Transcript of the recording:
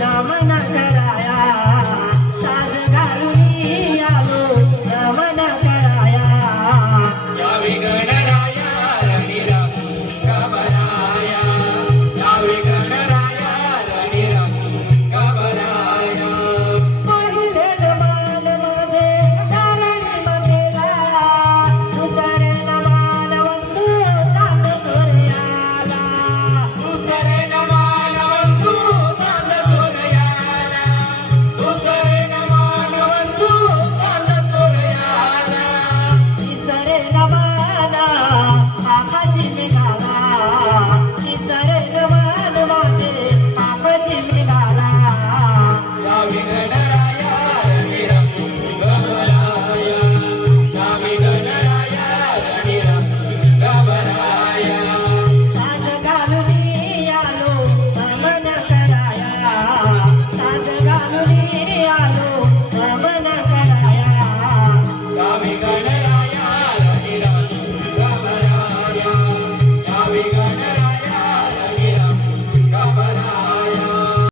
ರಾಮನಗರ আলো